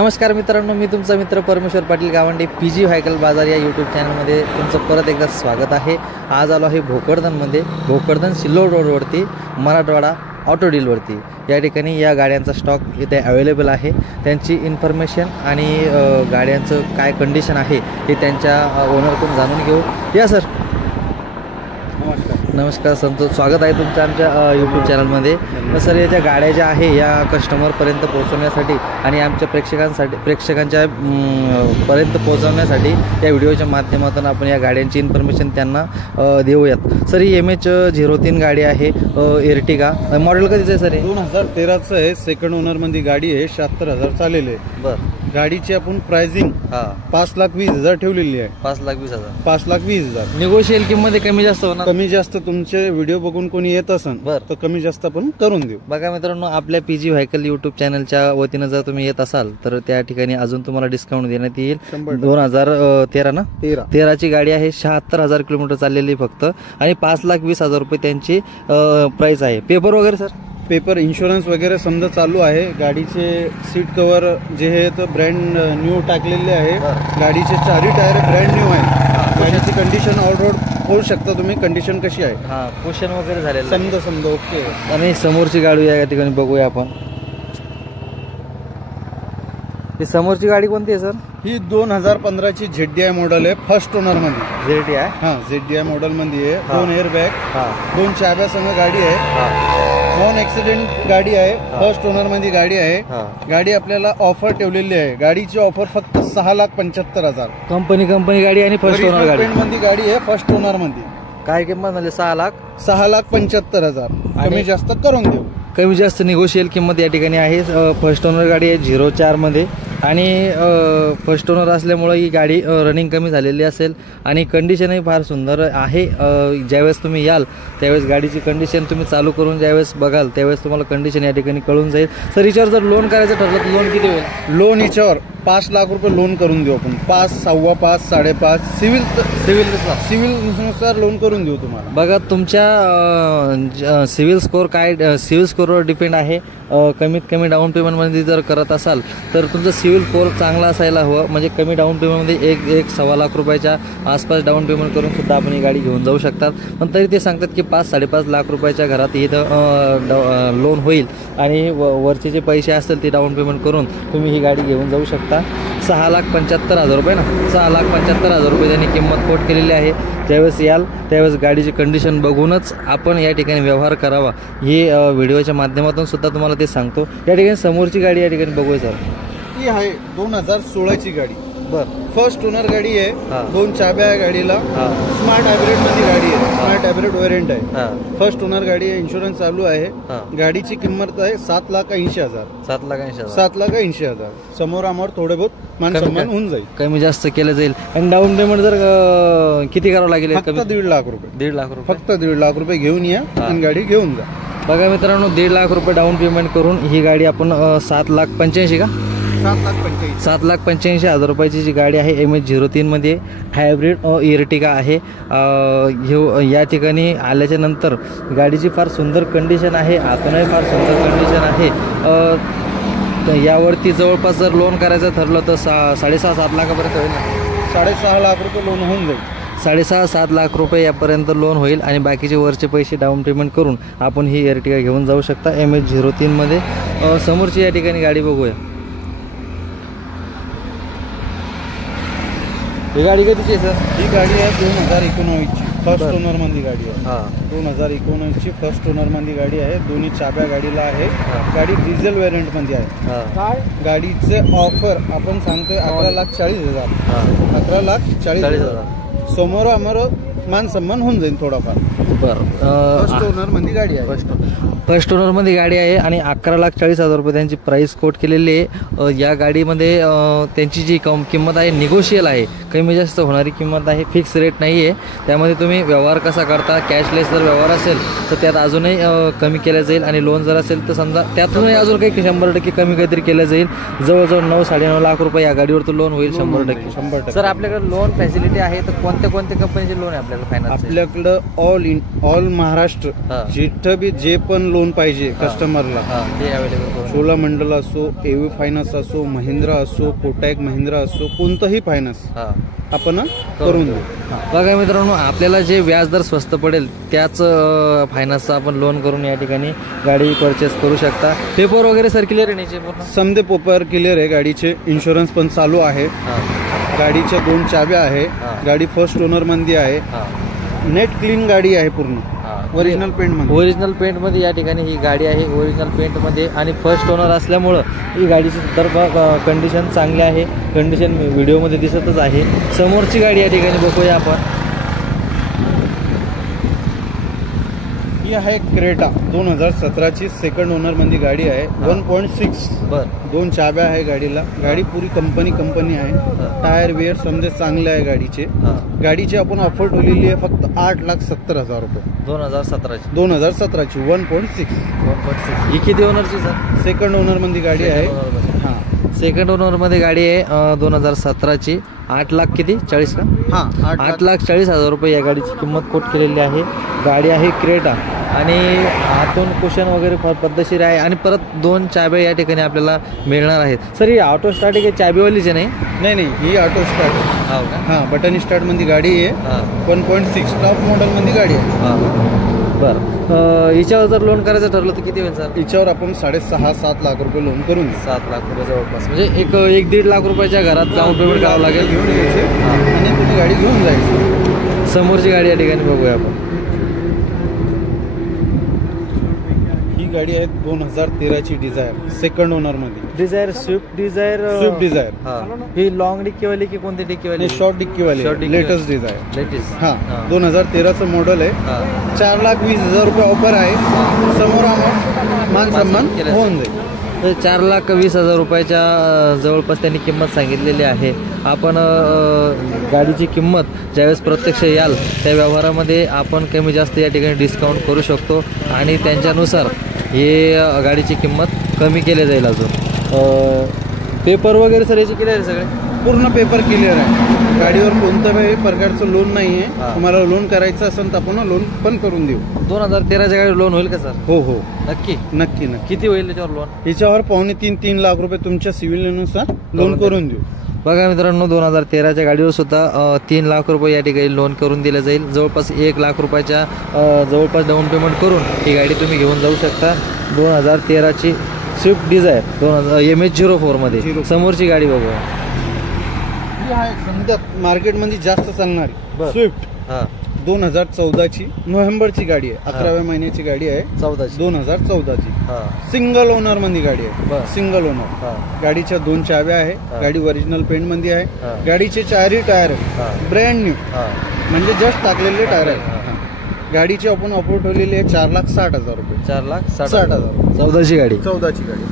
नमस्कार मित्रांनो, मी तुमचा मित्र परमेश्वर पाटील गावंडे पीजी व्हायकल बाजार या यूट्यूब चॅनलमध्ये तुमचं परत एकदा स्वागत आहे। आज आलो आहे भोकरदनमध्ये, भोकरदन सिल्लोड रोडवरती मराठवाडा ऑटो डीलवरती। या ठिकाणी या गाड्यांचा स्टॉक इथे अवेलेबल आहे। त्यांची इन्फॉर्मेशन आणि गाड्यांचं काय कंडिशन आहे हे त्यांच्या ओनरकडून जाणून घेऊ। या सर, नमस्कार संतोष, स्वागत आहे तुमचं आमच्या यूट्यूब चॅनलमध्ये। तर सर, या ज्या गाड्या ज्या आहे या कस्टमरपर्यंत पोहोचवण्यासाठी आणि आमच्या प्रेक्षकांच्या पर्यंत पोहोचवण्यासाठी या व्हिडिओच्या माध्यमातून आपण या गाड्यांची इन्फॉर्मेशन त्यांना देऊयात। सर, ही MH03 गाडी आहे, एर्टिगा। मॉडेल कधीचं आहे सर? 2013चं आहे, सेकंड ओनरमध्ये गाडी आहे, 76,000 चाललेली आहे। बरं, गाडीची आपण प्राइसिंग 5,20,000 ठेवलेली आहे। 5,20,000 5,20,000 निगोशिएल किंमत कमी जास्त होणार? कमी जास्त तुमचे व्हिडिओ बघून कोणी येत असेल तर कमी जास्त आपण करून देऊ। बघा मित्रांनो, आपल्या पीजी व्हायकल यूट्यूब चॅनलच्या वतीनं जर तुम्ही येत असाल तर त्या ठिकाणी अजून तुम्हाला डिस्काउंट देण्यात येईल। 2013 ना, 13ची गाडी आहे, 76,000 किलोमीटर चाललेली फक्त, आणि 5,20,000 रुपये त्यांची प्राइस आहे। पेपर वगैरे सर? पेपर इन्शुरन्स वगैरे समजा चालू आहे। गाडीचे सीट कव्हर जे आहे तर ब्रँड न्यू टाकलेले आहे। गाडीचे चारही टायर ब्रँड न्यू आहे। गाडीची कंडिशन ऑल रोड होऊ शकता तुम्ही, कंडिशन कशी आहे? पोषण वगैरे झालेलं समजा ओके। आणि समोरची गाडी या ठिकाणी बघूया आपण। ही समोरची गाडी कोणती आहे सर? ही 2015ची ZDI मॉडेल आहे, फर्स्ट ओनर मध्ये। ZDI ZDI मॉडेल मध्ये आहे। 2 एअरबॅग, 2 चाब्या संग गाडी आहे। नॉन ऍक्सिडेंट गाडी आहे, फर्स्ट ओनर मध्ये गाडी आहे। गाडी आपल्याला ऑफर ठेवलेली आहे। गाडीची ऑफर फक्त 6,75,000। कंपनी गाडी आणि फर्स्ट ओनर गाडी मध्ये गाडी आहे, फर्स्ट ओनर मध्ये। काय किंमत म्हणजे? 6,75,000 कमी जास्त करून देऊ। कमी जास्त निगोशिएल किंमत या ठिकाणी आहे। फर्स्ट ओनर गाडी आहे 04 मध्ये, आणि फर्स्ट ओनर असल्यामुळे ही गाडी रनिंग कमी झालेली असेल आणि कंडिशनही फार सुंदर आहे। ज्यावेळेस तुम्ही याल त्यावेळेस गाडीची कंडिशन तुम्ही चालू करून ज्यावेळेस बघाल त्यावेळेस तुम्हाला कंडिशन या ठिकाणी कळून जाईल। सर, हिच्यावर जर लोन करायचं ठरलं तर लोन किती होईल? लोन हिच्यावर 5 लाख रुपये लोन करून देऊ आपण। 5, 5.25, 5.5 सिव्हिल नुसार लोन करून देऊ तुम्हाला। बघा, तुमच्या सिव्हिल स्कोअर काय, सिव्हिल स्कोअरवर डिपेंड आहे। कमीत कमी डाऊन पेमेंटमध्ये जर करत असाल तर तुमचं सिव्हिल स्कोअर चांगला असायला हवं, म्हणजे कमी डाऊन पेमेंटमध्ये 1-1.25 लाख रुपयाच्या आसपास डाऊन पेमेंट करून सुद्धा आपण ही गाडी घेऊन जाऊ शकतात। पण तरी ते सांगतात की 5-5.5 लाख रुपयाच्या घरात इथं लोन होईल आणि वरचे जे पैसे असतील ते डाऊन पेमेंट करून तुम्ही ही गाडी घेऊन जाऊ शकता। 6,75,000 रुपये ना, 6,75,000 रुपये त्यांनी किंमत कोट केलेली आहे। ज्यावेळेस याल त्यावेळेस गाडीची कंडिशन बघूनच आपण या ठिकाणी व्यवहार करावा, ही व्हिडिओच्या माध्यमातून सुद्धा तुम्हाला ते सांगतो। या ठिकाणी समोरची गाडी या ठिकाणी बघूया सर। ही आहे 2016ची गाडी, फर्स्ट ओनर गाडी आहे। 2 चाब्या आहे गाडीला। स्मार्ट हायब्रिड मध्ये गाडी आहे, स्मार्ट हायब्रिड वेरियंट आहे। फर्स्ट ओनर गाडी आहे, इन्शुरन्स चालू आहे। गाडीची किंमत आहे 7,80,000। 7,80,000 समोर आमोर थोडे बहुत मान सन्मान होऊन जाईल, कमी जास्त केलं जाईल। आणि डाऊन पेमेंट जर किती करावं लागेल? फक्त 1.5 लाख रुपये। 1.5 लाख रुपये, फक्त 1.5 लाख रुपये घेऊन या आणि गाडी घेऊन जा। बघा मित्रांनो, 1.5 लाख रुपये डाऊन पेमेंट करून ही गाडी आपण 7,85,000 का 7,85,000 रुपयाची जी गाडी आहे MH03 मध्ये हायब्रिड एर्टिगा आहे। या ठिकाणी आल्याच्या नंतर गाडीची फार सुंदर कंडिशन आहे, आतूनही फार सुंदर कंडिशन आहे। यावरती जवळपास जर लोन करायचं ठरलं तर 6.5-7 लाखापर्यंत होईल ना? 6.5 लाख रुपये लोन होऊन जाईल। 6.5-7 लाख रुपये यापर्यंत लोन होईल आणि बाकीचे वरचे पैसे डाऊन पेमेंट करून आपण ही एर्टिगा घेऊन जाऊ शकता MH03 मध्ये। समोरची या ठिकाणी गाडी बघूया। ही गाडी कधीची आहे सर? ही गाडी आहे 2019ची, फर्स्ट ओनर मध्ये गाडी आहे। 2019ची फर्स्ट ओनर मध्ये गाडी आहे। दोन्ही चाब्या गाडीला आहे। गाडी डिझेल व्हेरियंट मध्ये आहे। गाडीचे ऑफर आपण सांगतोय 11,40,000। 11,40,000 समोर आमोर मान सन्मान होऊन जाईल थोडाफार। फर्स्ट ओनर मध्ये गाडी आहे, फर्स्ट ओनर मध्ये गाडी आहे आणि 11,40,000 रुपये त्यांची प्राइस कोट केलेली आहे। या गाडीमध्ये त्यांची जी किंमत आहे निगोशियल आहे, कमी जास्त होणारी किंमत आहे, फिक्स रेट नाही आहे। त्यामध्ये तुम्ही व्यवहार कसा करता, कॅशलेस जर व्यवहार असेल तर त्यात अजूनही कमी केलं जाईल, आणि लोन जर असेल तर समजा त्यातूनही अजून काही 100% कमी काहीतरी केलं जाईल। जवळजवळ 9-9.5 लाख रुपये या गाडीवर तर लोन होईल 100%। सर, आपल्याकडे लोन फॅसिलिटी आहे तर कोणत्या कंपनीचे लोन आहे आपल्याला फायनान्स? आपल्याकडं ऑल महाराष्ट्र जिथं बी जे पण लोन लोन पाहिजे कस्टमरला, ते अवेलेबल. चोलामंडल असो, एव्ही फायनान्स असो, महिंद्रा असो, कोटॅक महिंद्रा असो, कोणतंही फायनान्स आपण करून देऊ. बघा मित्रांनो, आपल्याला जे व्याजदर स्वस्त पडेल त्याच फायनान्सचं आपण लोन करून या ठिकाणी गाडी परचेस करू शकता. पेपर वगैरे सर क्लिअर आहे पूर्ण? समजे पेपर क्लिअर आहे, गाडीचे इन्शुरन्स पण चालू आहे, गाडीच्या 2 चाव्या आहे, गाडी फर्स्ट ओनर मध्ये आहे, नेट क्लीन गाडी आहे, पूर्ण ओरिजिनल पेंट मध्ये. ओरिजिनल पेंट मध्ये या ठिकाणी ही गाडी आहे, ओरिजिनल पेंट मध्ये, आणि फर्स्ट ओनर असल्यामुळं ही गाडीची तर कंडिशन चांगली आहे. कंडिशन व्हिडिओमध्ये दिसतच आहे. समोरची गाडी या ठिकाणी बघूया आपण. ही आहे क्रेटा 2017ची सेकंड ओनर मध्ये गाडी आहे. 1.6 2 चाव्या आहे गाडीला. गाडी पुरी कंपनी आहे. टायर वेअर समजे चांगले आहे गाडीचे. गाडीची आपण ऑफर ठेवलेली आहे फक्त 8,70,000 रुपये. 2017ची 1.6. ही किती ओनरची सर? सेकंड ओनर मध्ये गाडी आहे. सेकंड ओनर मध्ये गाडी आहे 2017ची. 8 लाख किती 40 का? 8,40,000 रुपये या गाडीची किंमत कोट केलेली आहे. गाडी आहे क्रेटा आणि आतून कुशन वगैरे पद्धतशीर आहे आणि परत 2 चाब्या या ठिकाणी आपल्याला मिळणार आहेत. सर ही ऑटो स्टार्ट आहे, चाबीवालीची नाही? नाही, ही ऑटो स्टार्ट आहे. बटन स्टार्ट मध्ये गाडी आहे. 1.6 टॉप मॉडेल मध्ये गाडी आहे. बरं, हिच्यावर जर लोन करायचं ठरलं तर किती होईल सर? हिच्यावर आपण 6.5-7 लाख रुपये लोन करून 7 लाख रुपये जवळपास, म्हणजे 1-1.5 लाख रुपयाच्या घरात जाऊन पेमेंट करावं लागेल. घेऊन यायचे आणि तुम्ही गाडी घेऊन जायची. समोरची गाडी या ठिकाणी बघूया आपण. ही गाडी आहे 2013ची डिझायर सेकंड ओनर मध्ये. Dzire Swift Dzire. ही लॉंग डिक्कीवाली की कोणती डिक्कीवाली? शॉर्ट डिक्कीवाली, लेटेस्ट डिझायर. लेटेस्ट 2013चं मॉडेल आहे. 4,20,000 रुपये ऑफर आहे. समोर आम्हाला मान सन्मान होऊन जाईल. 4,20,000 रुपयाच्या जवळपास त्यांनी किंमत सांगितलेली आहे. आपण गाडीची किंमत ज्यावेळेस प्रत्यक्ष याल त्या व्यवहारामध्ये आपण कमी जास्त या ठिकाणी डिस्काउंट करू शकतो आणि त्यांच्यानुसार हे गाडीची किंमत कमी केली जाईल. अजून पेपर वगैरे सर याचे क्लिअर आहे? सगळे पूर्ण पेपर क्लिअर आहे. गाडीवर कोणत्याही प्रकारचं लोन नाही आहे. तुम्हाला लोन करायचं असेल तर आपण लोन पण करून देऊ. 2013च्या गाडी लोन होईल का सर? हो. नक्की. किती होईल याच्यावर लोन? याच्यावर 2.5-3 लाख रुपये तुमच्या सिव्हिलनुसार लोन करून देऊ. बघा मित्रांनो, 2013च्या गाडीवर सुद्धा 3 लाख रुपये या ठिकाणी लोन करून दिलं जाईल. जवळपास 1 लाख रुपयाच्या जवळपास डाऊन पेमेंट करून ही गाडी तुम्ही घेऊन जाऊ शकता. 2013ची स्विफ्ट डिझायर MH04 मध्ये. समोरची गाडी बघूया. समजा मार्केटमध्ये जास्त चालणारी स्विफ्ट 2014ची नोव्हेंबरची गाडी आहे. 11व्या महिन्याची गाडी आहे. 2014ची सिंगल ओनर मध्ये गाडी आहे. Single owner. गाडीच्या 2 चाव्या आहे. गाडी ओरिजिनल पेंट मध्ये आहे. गाडीचे 4ही टायर आहे ब्रँड न्यू, म्हणजे जस्ट टाकलेले टायर आहे. गाडीची आपण ऑफर ठेवलेली आहे 4,60,000 रुपये. 4,60,000. 14ची गाडी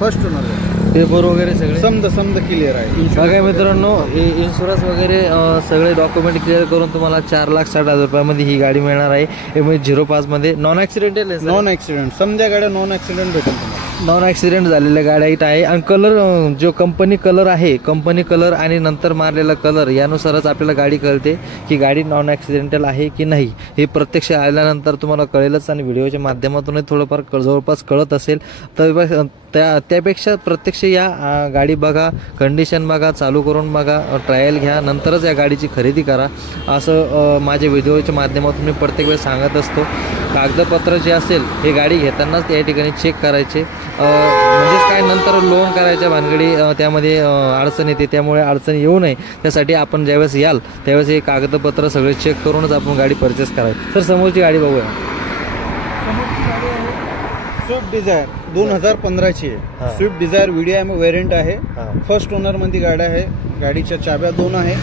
फर्स्ट ओनर. पेपर वगैरे सगळे समजा क्लिअर आहे. बघा मित्रांनो, इन्शुरन्स वगैरे सगळे डॉक्युमेंट क्लिअर करून तुम्हाला 4,60,000 रुपयामध्ये ही गाडी मिळणार आहे. MH05 मध्ये. नॉन ऍक्सिडेंटल आहे? Non accident. समजा गाड्या नॉन ऍक्सिडेंट भेटेल तुम्हाला. नॉन ऍक्सिडेंट झालेल्या गाड्या आहे. आणि कलर जो कंपनी कलर आहे, कंपनी कलर आणि नंतर मारलेला कलर यानुसारच आपल्याला गाडी कळते की गाडी नॉन ऍक्सिडेंटल आहे की नाही. हे प्रत्यक्ष आल्यानंतर तुम्हाला कळेलच आणि व्हिडिओच्या माध्यमातून थोडंफार जवळपास कळत असेल तर त्यापेक्षा प्रत्यक्ष या गाडी बघा, कंडिशन बघा, चालू करून बघा, ट्रायल घ्या, नंतरच या गाडीची खरेदी करा. असं माझ्या व्हिडिओच्या माध्यमातून मी प्रत्येक वेळेस सांगत असतो. कागदपत्र जे असेल हे गाडी घेतानाच त्या ठिकाणी चेक करायचे. म्हणजेच काय नंतर लोन करायच्या भानगडी त्यामध्ये अडचण येते. त्यामुळे अडचण येऊ नये त्यासाठी आपण ज्यावेळेस याल त्यावेळेस हे कागदपत्र सगळे चेक करूनच आपण गाडी परचेस करायची. तर समोरची गाडी बघूया. स्विफ्ट डिझायर 2015ची आहे. स्विफ्ट डिझायर VDI वेरियंट आहे. फर्स्ट ओनर मध्ये गाडी आहे. गाडीच्या चाब्या 2 आहे.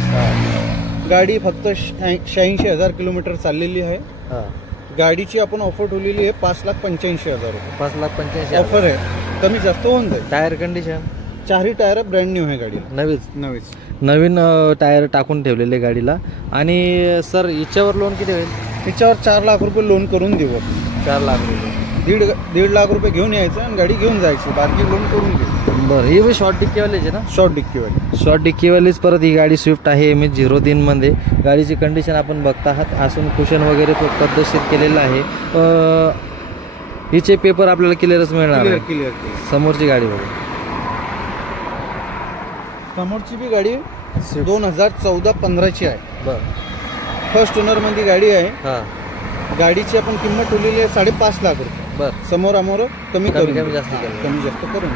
गाडी फक्त 86,000 किलोमीटर चाललेली आहे. गाडीची आपण ऑफर ठेवलेली आहे 5,85,000 रुपये. 5,85,000 ऑफर आहे. कमी जास्त होऊन जाईल. टायर कंडिशन 4ही टायर ब्रँड न्यू आहे. गाडी नवीन टायर टाकून ठेवलेले गाडीला. आणि सर हिच्यावर लोन किती होईल? हिच्यावर 4 लाख रुपये लोन करून देऊ. 4 लाख रुपये. 1.5 लाख रुपये घेऊन यायचं आणि गाडी घेऊन जायची. बाकी लोन करून घेऊ. बरं, ही बी शॉर्ट डिक्कीवालीच आहे ना? शॉर्ट डिक्कीवालीच. परत ही गाडी स्विफ्ट आहे MH03 मध्ये. गाडीची कंडिशन आपण बघता आहात. असून कुशन वगैरे तो पद्धतशीर केलेला आहे. हिचे पेपर आपल्याला क्लिअरच मिळणार क्लिअर आहे. क्लिअर. समोरची गाडी बघा. समोरची बी गाडी 2014-15ची आहे. बर. फर्स्ट ओनर मध्ये गाडी आहे. हा. गाडीची आपण किंमत ठेवलेली आहे 5.5 लाख रुपये. बर. समोर अमोर कमी कमी जास्त करू. कमी जास्त करून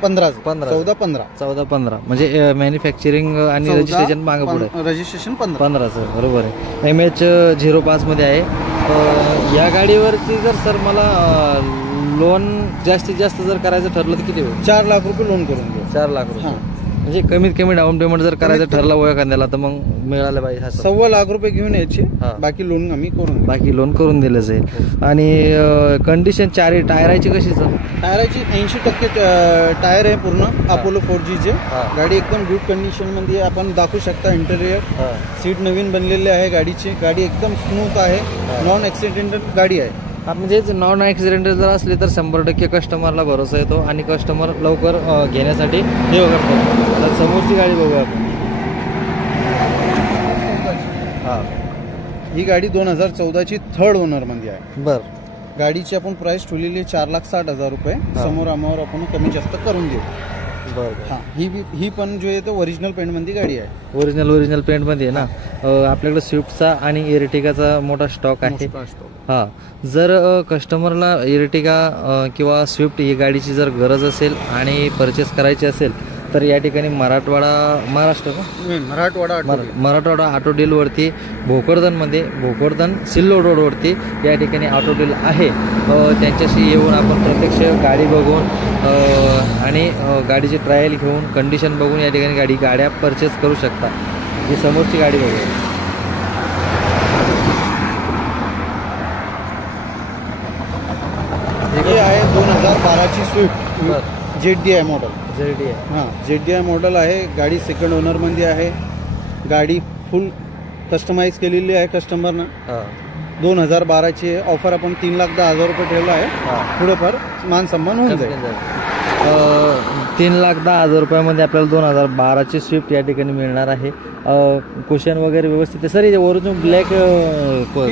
2015 14-15 म्हणजे मॅन्युफॅक्चरिंग आणि रजिस्ट्रेशन मागे पुढे. रजिस्ट्रेशन 15चं बरोबर आहे. MH05 मध्ये आहे. या गाडीवरती जर सर मला लोन जास्तीत जास्त जर करायचं ठरलं तर किती होईल? 4 लाख रुपये लोन करून देऊ. 4 लाख रुपये म्हणजे कमीत कमी डाऊन पेमेंट जर करायचं ठरलं वय एखाद्याला तर मग मिळालं पाहिजे. 1.25 लाख रुपये घेऊन यायचे. बाकी लोन आम्ही करून बाकी लोन करून दिलं जाईल. आणि कंडिशन चारही टायराची कशी सर? टायराची 80% टायर आहे पूर्ण अपोलो 4Gचे. गाडी एकदम गुड कंडिशन मध्ये आपण दाखवू शकता. इंटेरियर सीट नवीन बनलेले आहे गाडीची. गाडी एकदम स्मूथ आहे. नॉन ऍक्सिडेंटल गाडी आहे. म्हणजे नॉन ऍक्सिडेंटल जर असले तर 100% कस्टमरला भरोसा येतो आणि कस्टमर लवकर घेण्यासाठी हे करतो. तर समोरची गाडी बघूया आपण. ही गाडी 2014ची थर्ड ओनर मध्ये आहे. बर. गाडीची आपण प्राइस ठेवलेली आहे 4,60,000 रुपये. समोर आम्हावर आपण कमी जास्त करून देऊ. बरं. ही पण जो आहे तो ओरिजिनल पेंट मध्ये गाडी आहे. ओरिजिनल पेंट मध्ये ना. आपल्याकडे स्विफ्टचा आणि इर्टिगाचा मोठा स्टॉक आहे. हा. जर कस्टमरला इर्टिगा किंवा स्विफ्ट ही गाडीची जर गरज असेल आणि परचेस करायची असेल तर या ठिकाणी मराठवाडा ऑटो डीलवरती भोकरदन सिल्लोड रोडवरती या ठिकाणी ऑटो डील आहे. त्यांच्याशी येऊन आपण प्रत्यक्ष गाडी बघून आणि गाडीची ट्रायल घेऊन कंडिशन बघून या ठिकाणी गाड्या परचेस करू शकता. ही समोरची गाडी बघूया. ही आहे 2012ची Swift ZDI model. ZDI model आहे. गाडी सेकंड ओनर मध्ये आहे. गाडी फुल कस्टमाइज केलेली आहे कस्टमरनं. 2012ची ऑफर आपण 3,10,000 रुपये ठेवला आहे. थोडंफार मान सन्मान होऊन जाईल. 3,10,000 रुपयामध्ये आपल्याला 2012ची स्विफ्ट या ठिकाणी मिळणार आहे. कुशन वगैरे व्यवस्थित आहे. सर ओरिजिनल ब्लॅक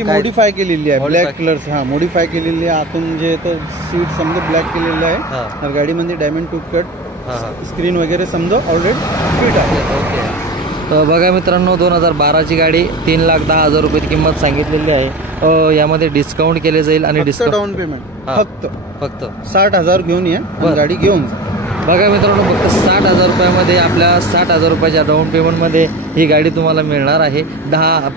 मॉडिफाय केलेली आहे. ब्लॅक कलर मॉडिफाय केलेली आहे. आतून जे तर सीट समजा ब्लॅक केलेलं आहे. तर गाडीमध्ये डायमंड टूथ कट स्क्रीन वगैरे समजा ऑलरेडी फिट आहे. बघा मित्रांनो 2012ची गाडी 3,10,000 रुपयाची किंमत सांगितलेली आहे. यामध्ये डिस्काउंट केले जाईल आणि डाऊन पेमेंट फक्त 60,000 घेऊन या गाडी घेऊन. बघा मित्रांनो फक्त 60,000 रुपयामध्ये आपल्या 60,000 रुपयाच्या डाऊन पेमेंटमध्ये ही गाडी तुम्हाला मिळणार आहे.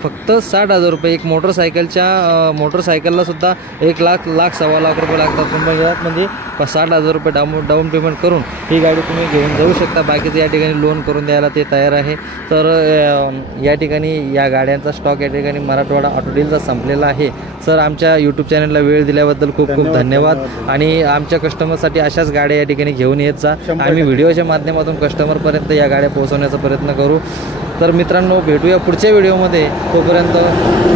फक्त 60,000 रुपये. एक मोटरसायकलला सुद्धा 1 लाख 1.25 लाख रुपये लागतात. पण यामध्ये 60,000 रुपये डाऊन पेमेंट करून ही गाडी तुम्ही घेऊन जाऊ शकता. बाकीचं या ठिकाणी लोन करून द्यायला ते तयार आहे. तर या ठिकाणी या गाड्यांचा स्टॉक या ठिकाणी मराठवाडा ऑटो डीलचा संपलेला आहे. सर आमच्या यूट्यूब चॅनलला वेळ दिल्याबद्दल खूप खूप धन्यवाद. आणि आमच्या कस्टमरसाठी अशाच गाड्या या ठिकाणी घेऊन येत जा. आम्ही व्हिडिओच्या माध्यमातून कस्टमरपर्यंत या गाड्या पोहोचवण्याचा प्रयत्न करू. तर मित्रांनो भेटूया पुढच्या व्हिडिओमध्ये. तोपर्यंत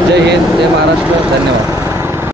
जय हिंद, जय महाराष्ट्र. धन्यवाद.